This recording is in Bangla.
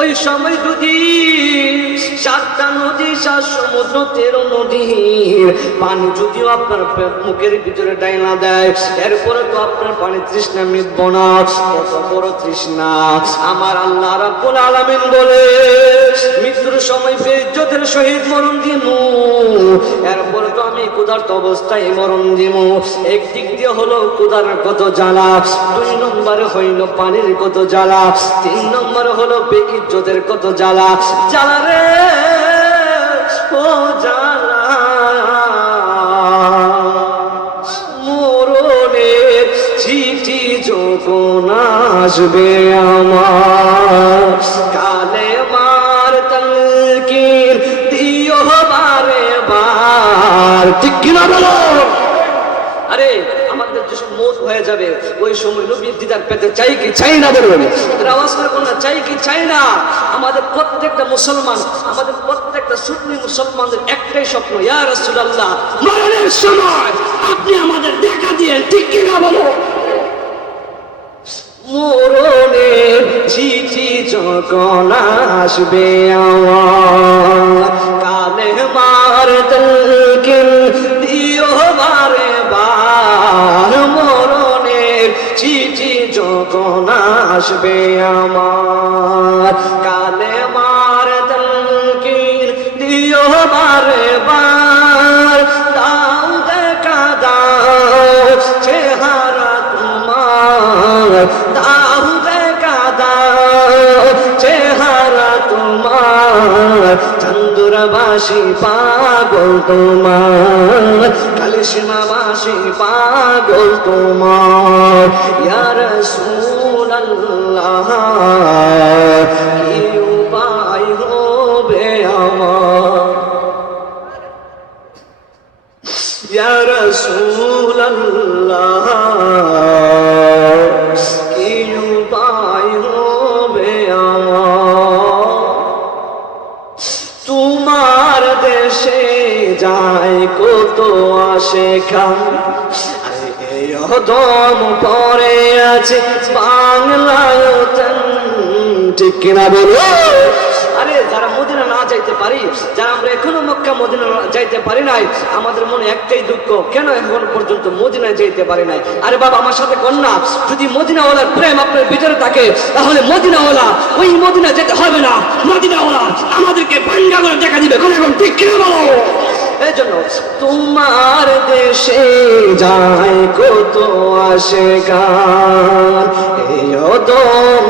ওই সময় যদি 7টা নদী 7 সমুদ্র 13 নদীর পানি যদিও আপনার মুখের ভিতরে ডাইলা দেয়, এরপরে তো আপনার পানি তৃষ্ণা মিটব না। কত বড় তৃষ্ণা! আমার আল্লাহ রাব্বুল আলামিন বলে মৃত্যুর সময় বেইজ্জতের সহিত মরণ দিমু, এরপরে তো আমি ক্ষুধার্ত অবস্থায় মরণ দিমু। একদিক দিয়ে হলো ক্ষুধার কত জ্বালা, 2 নম্বরে হইল পানির কত জ্বালা, 3 নম্বরে হলো বেইজ্জতের কত জ্বালা। জ্বালা রে ও জ্বালা, মরণের চিঠি যখন আসবে আমার, কালে মার তালকির দিও বারে বার। ঠিক কিনা বলো? আরে আমাদের যখন মওত হয়ে যাবে ওই সময় নবীর দিদার পেতে চাই কি চাই না বলুন? আওয়াজ করে কোন চাই কি চাই না? আমাদের প্রত্যেকটা মুসলমান, আমাদের প্রত্যেকটা সুন্নি মুসলমানদের একটাই স্বপ্ন, ইয়া রাসূলুল্লাহ মরণের সময় আপনি আমাদের দেখা দিয়েন। ঠিক কি না বলো? মরণের চিঠি যখন আসবে আমার, কালে মার তালকিন দিও বারে বার। মরণের চিঠি যখন আসবে আমার, কালে মার তালকিন দিও বারে বার। দাও দেখা দাও চেহারা তোমার, দাও দেখা দাও চেহারা তোমার। চান্দুরাবাসী পাগল তোমার, কালিসীমাবাসী পাগল তোমার। ইয়া রাসূলুল্লাহ কি উপায় হবে আমার? ইয়া রাসূলুল্লাহ কি উপায় হবে আমার? তোমার দেশে যায় কত আসে খান, এই দম পরে আছে বাংলায়। ঠিক কিনা বলো? আরে যারা মদিনা না যাইতে পারি, যারা আমরা এখনো মক্কা মদিনা যাইতে পারি নাই, আমাদের মনে একটাই দুঃখ, কেন এখন পর্যন্ত মদিনায় যাইতে পারি নাই? আরে বাবা আমার সাথে কন্যা, যদি মদিনাওয়ালার প্রেম আপনার ভিতরে থাকে তাহলে মদিনাওয়ালা ওই মদিনা যেতে হবে না, মদিনাওয়ালা আমাদেরকে ভাঙ্গা করে দেখা দিবে। এখন ঠিক কিনা বলো? এই জন্য তোমার দেশে যায় কত আসে গান, এই দম